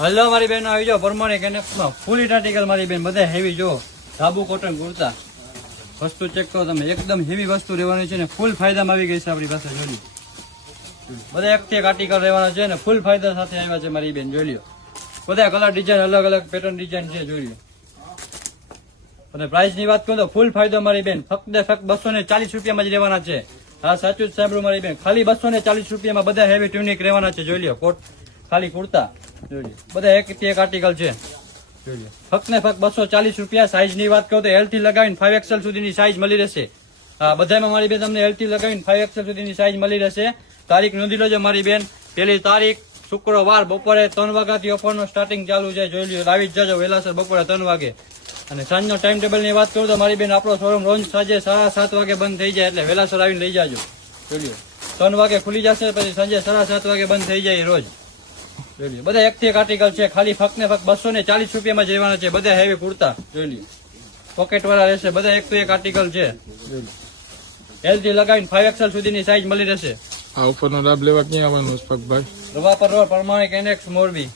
hello મારી બેન આવી જાઓ પરમાણે કેનેક્સમાં ફૂલ આર્ટિકલ મારી બેન બધા હેવી જો સાબુ કોટન કુર્તા વસ્તુ ચેક કરો તમે એકદમ હેવી વસ્તુ રહેવાની છે ને ફૂલ ફાયદામાં આવી ગઈ છે આપણી પાસે જોઈ લો બધા એકથી એક આર્ટિકલ રહેવાના છે ને ફૂલ ફાયદા સાથે આવ્યા છે મારી બેન જોઈ લો બધા કલર ડિઝાઇન અલગ અલગ પેટર્ન ડિઝાઇન છે જોઈ લો અને પ્રાઇસ ની વાત કરું તો ફૂલ ફાયદો મારી બેન ફક્ત 240 રૂપિયામાં જ રહેવાના છે હા સાચું જ સાંભળ્યું મારી બેન ખાલી 240 રૂપિયામાં બધા હેવી ટ્યુનિક રહેવાના છે જોઈ લો કોટ ખાલી કુર્તા જોઈ લો બધા એકથી એક આર્ટિકલ છે જોઈ લો ફક્ત ને ફક્ત 240 રૂપિયા સાઈઝ ની વાત કરું તો L થી લગાવીને 5XL સુધીની સાઈઝ મળી રહેશે હા બધામાં મારી બેન તમને L થી લગાવીને 5XL સુધીની સાઈઝ મળી રહેશે તારીખ નોંધી લેજો મારી બેન પહેલી તારીખ શુક્રવાર બપોરે 3 વાગ્યાથી ઓફરનો સ્ટાર્ટિંગ ચાલુ છે જોઈ લો આવી જ જજો વહેલાસર બપોરે 3 વાગે અને સાંજનો ટાઈમ ટેબલ ની વાત કરું તો મારી બેન આપણો શોરૂમ રોજ સાંજે 7:30 વાગે બંધ થઈ જાય એટલે વહેલાસર આવીને લઈ જાજો જોઈ લો 3 વાગે ખુલી જશે પછી સાંજે 7:30 વાગે બંધ થઈ જાય રોજ જોઈ લો બધા એકથી એક આર્ટિકલ છે ખાલી ફક્ત ને ફક્ત 240 રૂપિયામાં જવાના છે બધા હેવી કુર્તા જોઈ લો પોકેટ વાળા રહેશે બધા એકથી એક આર્ટિકલ છે જોઈ લો L થી લગાવીને 5XL સુધીની સાઈઝ મળી રહેશે આ ઓફરનો લાભ લેવા ક્યાં આવવાનું છે પગભાઈ રવા પર રોડ પરમાણે કેનેક્સ મોરબી